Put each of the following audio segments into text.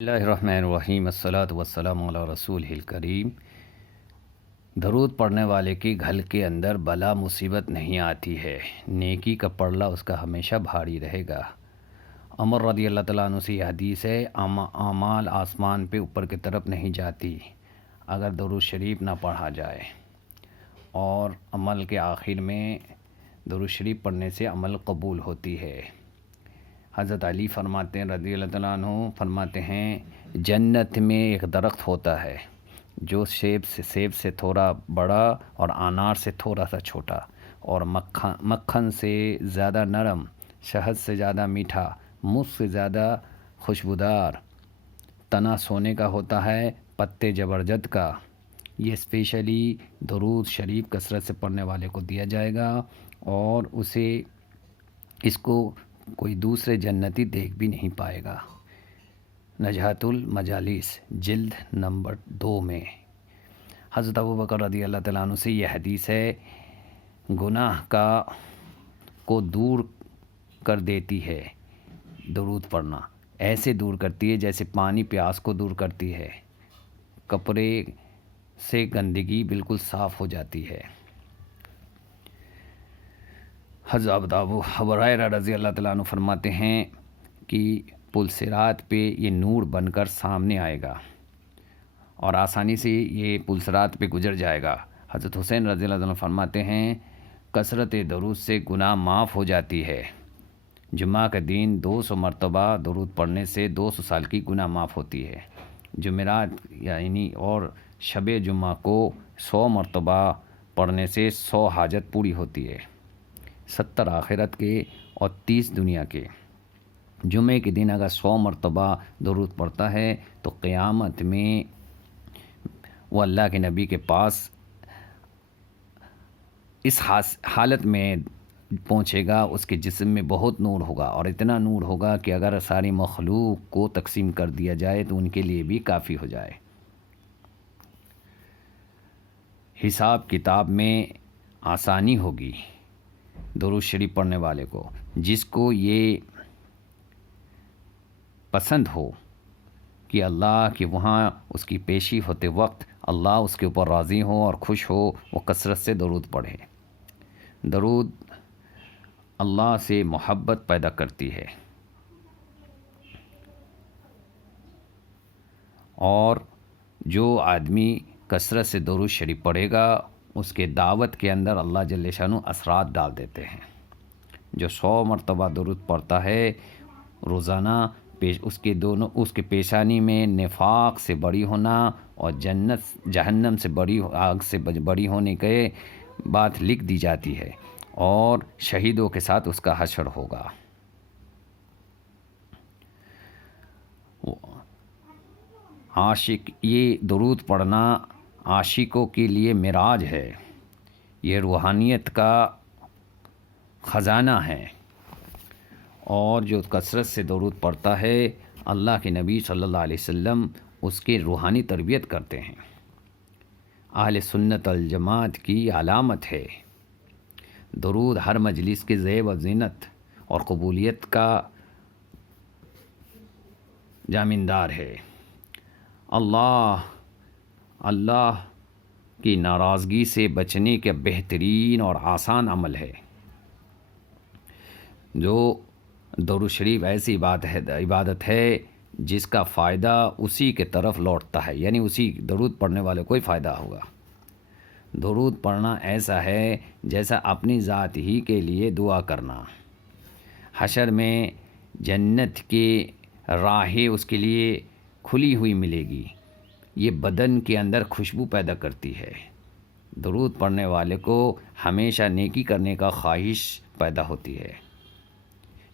اللہ الرحمن الرحیم الصلاۃ والسلام علی رسول الکریم۔ درود پڑھنے والے کی گھر کے اندر بلا مصیبت نہیں آتی ہے، نیکی کا پڑلا اس کا ہمیشہ بھاری رہے گا۔ عمر رضی اللہ تعالیٰ عنہ سے یہ حدیث ہے، اعمال آسمان پہ اوپر کی طرف نہیں جاتی اگر درود شریف نہ پڑھا جائے، اور عمل کے آخر میں درود شریف پڑھنے سے عمل قبول ہوتی ہے۔ حضرت علی فرماتے ہیں رضی اللہ تعالیٰ عنہ فرماتے ہیں، جنت میں ایک درخت ہوتا ہے جو سیب سے تھوڑا بڑا اور انار سے تھوڑا سا چھوٹا، اور مکھن سے زیادہ نرم، شہد سے زیادہ میٹھا، مسک سے زیادہ خوشبودار، تنا سونے کا ہوتا ہے، پتے زبرجد کا۔ یہ اسپیشلی درود شریف کثرت سے پڑھنے والے کو دیا جائے گا، اور اس کو کوئی دوسرے جنتی دیکھ بھی نہیں پائے گا۔ نجات المجالس جلد نمبر 2 میں حضرت ابوبکر رضی اللہ تعالیٰ عنہ سے یہ حدیث ہے، گناہ کو دور کر دیتی ہے درود پڑھنا، ایسے دور کرتی ہے جیسے پانی پیاس کو دور کرتی ہے، کپڑے سے گندگی بالکل صاف ہو جاتی ہے۔ حضرت ابو ہریرہ رضی اللہ تعالیٰ عنہ فرماتے ہیں کہ پل صراط پہ یہ نور بن کر سامنے آئے گا اور آسانی سے یہ پل صراط پہ گزر جائے گا۔ حضرت حسین رضی اللہ عنہ فرماتے ہیں، کثرت درود سے گناہ معاف ہو جاتی ہے۔ جمعہ کے دن 200 مرتبہ درود پڑھنے سے 200 سال کی گناہ معاف ہوتی ہے۔ جمعرات یعنی اور شب جمعہ کو 100 مرتبہ پڑھنے سے 100 حاجت پوری ہوتی ہے، 70 آخرت کے اور 30 دنیا کے۔ جمعے کے دن اگر 100 مرتبہ درود پڑھتا ہے تو قیامت میں وہ اللہ کے نبی کے پاس اس حالت میں پہنچے گا، اس کے جسم میں بہت نور ہوگا، اور اتنا نور ہوگا کہ اگر ساری مخلوق کو تقسیم کر دیا جائے تو ان کے لیے بھی کافی ہو جائے۔ حساب کتاب میں آسانی ہوگی درود شریف پڑھنے والے کو۔ جس کو یہ پسند ہو کہ اللہ کے وہاں اس کی پیشی ہوتے وقت اللہ اس کے اوپر راضی ہو اور خوش ہو، وہ کثرت سے درود پڑھے۔ درود اللہ سے محبت پیدا کرتی ہے، اور جو آدمی کثرت سے درود شریف پڑھے گا اس کے دعوت کے اندر اللہ جل شانہ اثرات ڈال دیتے ہیں۔ جو 100 مرتبہ درود پڑھتا ہے روزانہ، اس کے پیشانی میں نفاق سے بری ہونا اور جہنم سے آگ سے بری ہونے کے بات لکھ دی جاتی ہے، اور شہیدوں کے ساتھ اس کا حشر ہوگا۔ یہ درود پڑھنا عاشقوں کے لیے معراج ہے، یہ روحانیت کا خزانہ ہے، اور جو کثرت سے درود پڑھتا ہے اللہ کے نبی صلی اللہ علیہ وسلم اس کی روحانی تربیت کرتے ہیں۔ اہل سنت الجماعت کی علامت ہے۔ درود ہر مجلس کے زیب و زینت اور قبولیت کا جامندار ہے۔ اللہ کی ناراضگی سے بچنے کا بہترین اور آسان عمل ہے۔ جو درود شریف ایسی عبادت ہے جس کا فائدہ اسی کے طرف لوٹتا ہے، یعنی اسی درود پڑھنے والے کو ہی فائدہ ہوگا۔ درود پڑھنا ایسا ہے جیسا اپنی ذات ہی کے لیے دعا کرنا۔ حشر میں جنت کی راہیں اس کے لیے کھلی ہوئی ملے گی، یہ بدن کے اندر خوشبو پیدا کرتی ہے۔ درود پڑھنے والے کو ہمیشہ نیکی کرنے کا خواہش پیدا ہوتی ہے،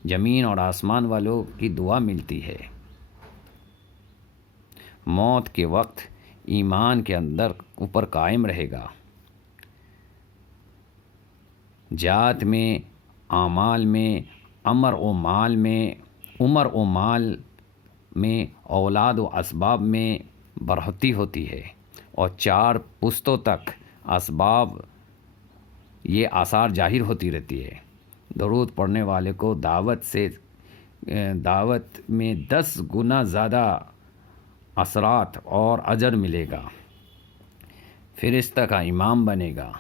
زمین اور آسمان والوں کی دعا ملتی ہے۔ موت کے وقت ایمان کے اندر اوپر قائم رہے گا، جات میں، اعمال میں، عمر و مال میں، اولاد و اسباب میں بڑھوتری ہوتی ہے، اور 4 پشتوں تک یہ آثار ظاہر ہوتی رہتی ہے۔ درود پڑھنے والے کو دعوت میں 10 گنا زیادہ اثرات اور اجر ملے گا، فرشتہ کا امام بنے گا،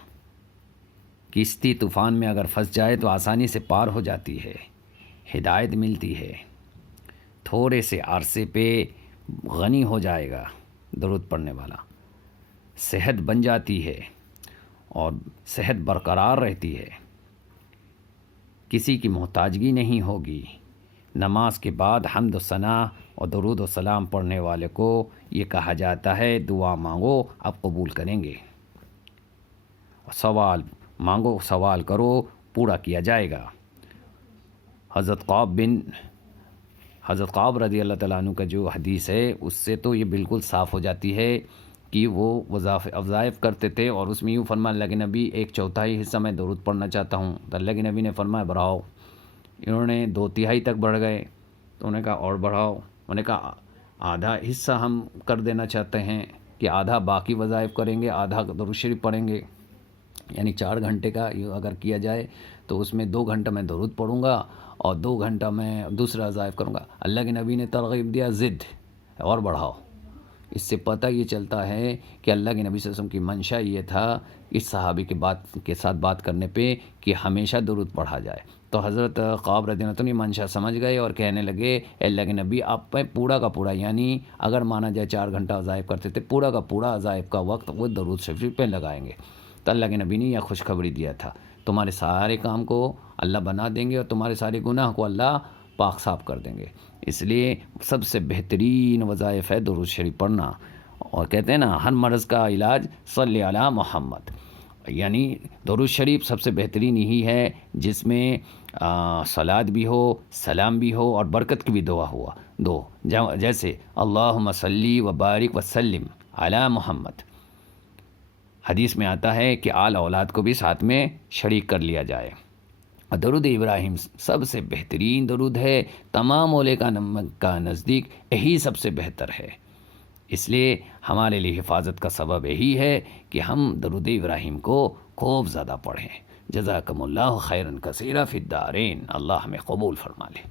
کشتی طوفان میں اگر پھنس جائے تو آسانی سے پار ہو جاتی ہے، ہدایت ملتی ہے، تھوڑے سے عرصے پہ غنی ہو جائے گا درود پڑھنے والا، صحت بن جاتی ہے اور صحت برقرار رہتی ہے، کسی کی محتاجگی نہیں ہوگی۔ نماز کے بعد حمد و ثنا اور درود و سلام پڑھنے والے کو یہ کہا جاتا ہے دعا مانگو اب قبول کریں گے، سوال مانگو سوال کرو پورا کیا جائے گا۔ حضرت قعب رضی اللہ تعالیٰ عنہ کا جو حدیث ہے اس سے تو یہ بالکل صاف ہو جاتی ہے کہ وہ وظائف کرتے تھے، اور اس میں یوں فرمایا اللہ کے نبی 1/4 حصہ میں درود پڑھنا چاہتا ہوں، تو اللہ کے نبی نے فرمایا بڑھاؤ۔ انہوں نے 2/3 تک بڑھ گئے تو انہوں نے کہا اور بڑھاؤ، انہوں نے کہا آدھا حصہ ہم کر دینا چاہتے ہیں کہ آدھا باقی وظائف کریں گے، آدھا درود شریف پڑھیں گے، یعنی 4 گھنٹے کا اگر کیا جائے تو اس میں 2 گھنٹہ میں درود پڑھوں گا اور 2 گھنٹہ میں دوسرا وظائف کروں گا۔ اللہ کے نبی نے ترغیب دیا زد اور بڑھاؤ۔ اس سے پتہ یہ چلتا ہے کہ اللہ کے نبی صلی اللہ علیہ وسلم کی منشا یہ تھا اس صحابی کے ساتھ بات کرنے پہ کہ ہمیشہ درود پڑھا جائے، تو حضرت قعب رضی اللہ عنہ منشا سمجھ گئے اور کہنے لگے اے اللہ کے نبی آپ پہ پورا کا پورا، یعنی اگر مانا جائے 4 گھنٹہ وظائف کرتے تھے، پورا کا پورا وظائف کا وقت وہ درود شریف پہ لگائیں گے۔ تو اللہ کے نبی نے یہ خوشخبری دیا تھا تمہارے سارے کام کو اللہ بنا دیں گے اور تمہارے سارے گناہ کو اللہ پاک صاف کر دیں گے۔ اس لیے سب سے بہترین وظائف ہے درود شریف پڑھنا، اور کہتے ہیں نا ہر مرض کا علاج صلی علی محمد، یعنی درود شریف سب سے بہترین یہی ہے جس میں صلات بھی ہو، سلام بھی ہو اور برکت کی بھی دعا ہوا جیسے اللہم صلی و بارک وسلم علی محمد۔ حدیث میں آتا ہے کہ آل اولاد کو بھی ساتھ میں شریک کر لیا جائے۔ درود ابراہیم سب سے بہترین درود ہے، تمام علماء کا نزدیک یہی سب سے بہتر ہے، اس لیے ہمارے لیے حفاظت کا سبب یہی ہے کہ ہم درود ابراہیم کو خوب زیادہ پڑھیں۔ جزاکم اللہ خیرا کثیرا فی الدارین، اللہ ہمیں قبول فرما لے۔